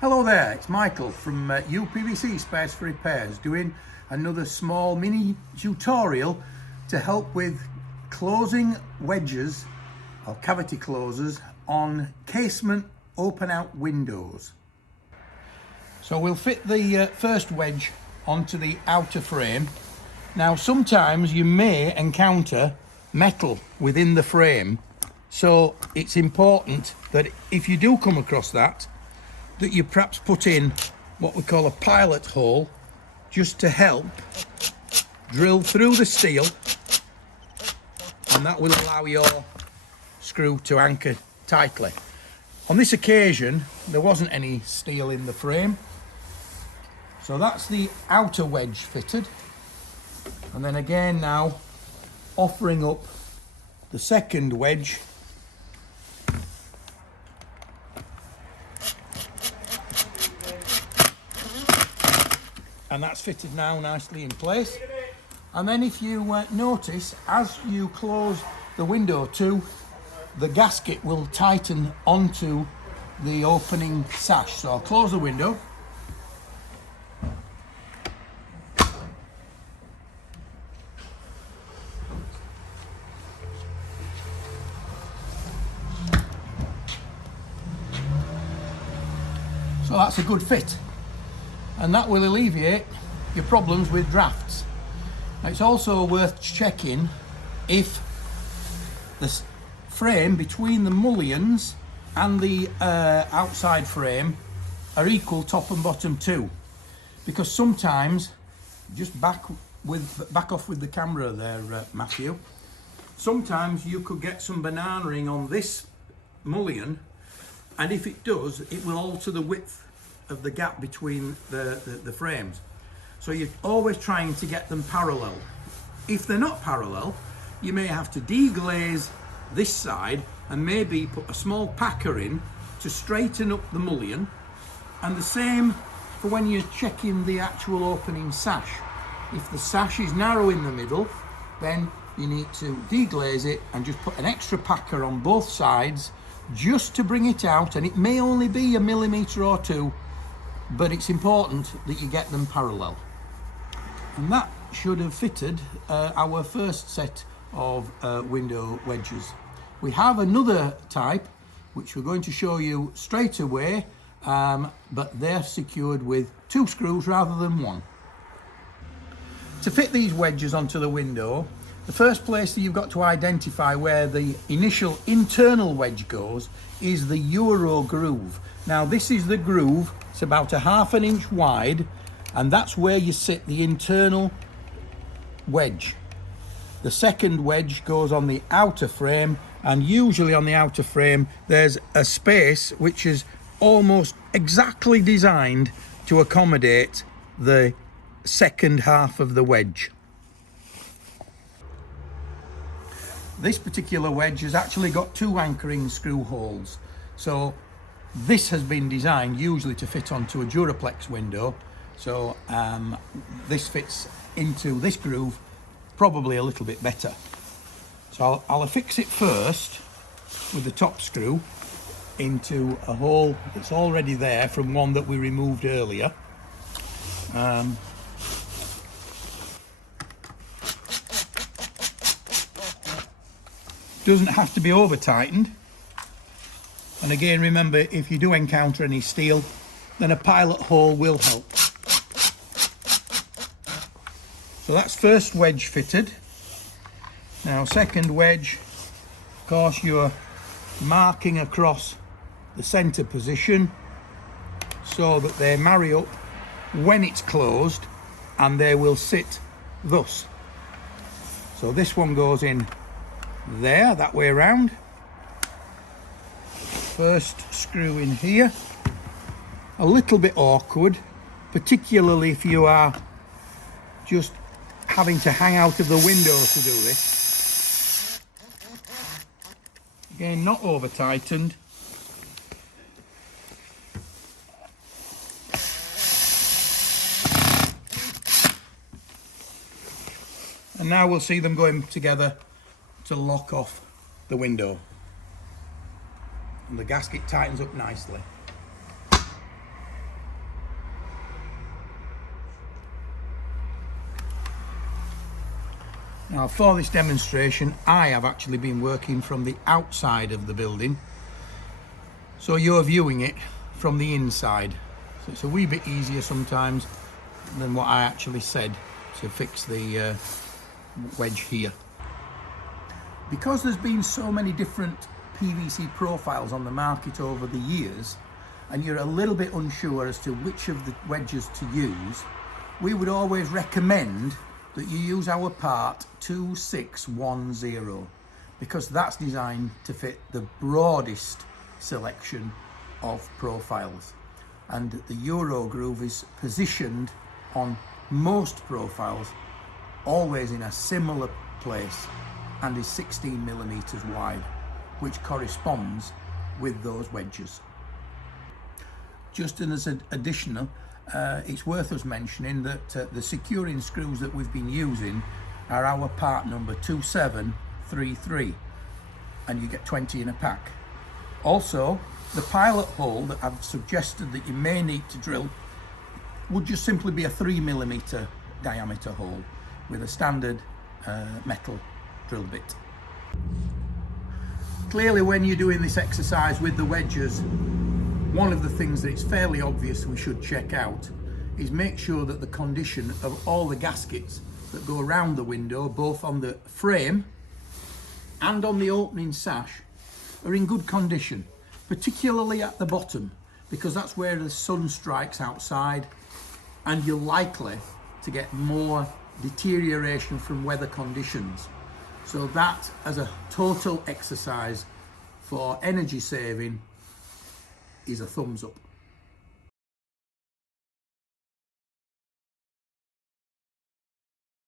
Hello there, it's Michael from UPVC Spares for Repairs, doing another small mini tutorial to help with closing wedges or cavity closers on casement open out windows. So we'll fit the first wedge onto the outer frame. Now sometimes you may encounter metal within the frame, so it's important that if you do come across that you perhaps put in what we call a pilot hole, just to help drill through the steel, and that will allow your screw to anchor tightly. On this occasion there wasn't any steel in the frame, so that's the outer wedge fitted. And then again now offering up the second wedge, and that's fitted now nicely in place. And then if you notice, as you close the window too, the gasket will tighten onto the opening sash. So I'll close the window. So that's a good fit, and that will alleviate your problems with drafts. Now, it's also worth checking if the frame between the mullions and the outside frame are equal top and bottom too, because sometimes, just back off with the camera there, Matthew, sometimes you could get some bananaing on this mullion, and if it does, it will alter the width of the gap between the frames. So you're always trying to get them parallel. If they're not parallel, you may have to deglaze this side and maybe put a small packer in to straighten up the mullion. And the same for when you're checking the actual opening sash. If the sash is narrow in the middle, then you need to deglaze it and just put an extra packer on both sides just to bring it out, and it may only be a millimetre or two, but it's important that you get them parallel. And that should have fitted our first set of window wedges. We have another type which we're going to show you straight away, but they're secured with 2 screws rather than 1. To fit these wedges onto the window, the first place that you've got to identify where the initial internal wedge goes is the Euro groove. Now this is the groove, it's about 1/2 inch wide, and that's where you sit the internal wedge. The second wedge goes on the outer frame, and usually on the outer frame there's a space which is almost exactly designed to accommodate the second half of the wedge. This particular wedge has actually got 2 anchoring screw holes, so this has been designed usually to fit onto a Duraplex window, so this fits into this groove probably a little bit better. So I'll affix it first with the top screw into a hole that's already there from one that we removed earlier. Doesn't have to be over tightened, and again remember, if you do encounter any steel, then a pilot hole will help. So that's first wedge fitted. Now second wedge, of course you're marking across the center position so that they marry up when it's closed, and they will sit thus. So this one goes in there, that way around. First screw in here, a little bit awkward, particularly if you are just having to hang out of the window to do this. Again, not over tightened. And now we'll see them going together to lock off the window. And the gasket tightens up nicely. Now for this demonstration I have actually been working from the outside of the building, so you're viewing it from the inside, so it's a wee bit easier sometimes than what I actually said to fix the wedge here. Because there's been so many different PVC profiles on the market over the years and you're a little bit unsure as to which of the wedges to use, we would always recommend that you use our part 2610, because that's designed to fit the broadest selection of profiles, and the Euro groove is positioned on most profiles always in a similar place and is 16mm wide, which corresponds with those wedges. Just as an additional, it's worth us mentioning that the securing screws that we've been using are our part number 2733, and you get 20 in a pack. Also, the pilot hole that I've suggested that you may need to drill would just simply be a 3mm diameter hole with a standard metal drill bit. Clearly, when you're doing this exercise with the wedges, one of the things that it's fairly obvious we should check out is make sure that the condition of all the gaskets that go around the window, both on the frame and on the opening sash, are in good condition, particularly at the bottom, because that's where the sun strikes outside and you're likely to get more deterioration from weather conditions. So that, as a total exercise for energy saving, is a thumbs up.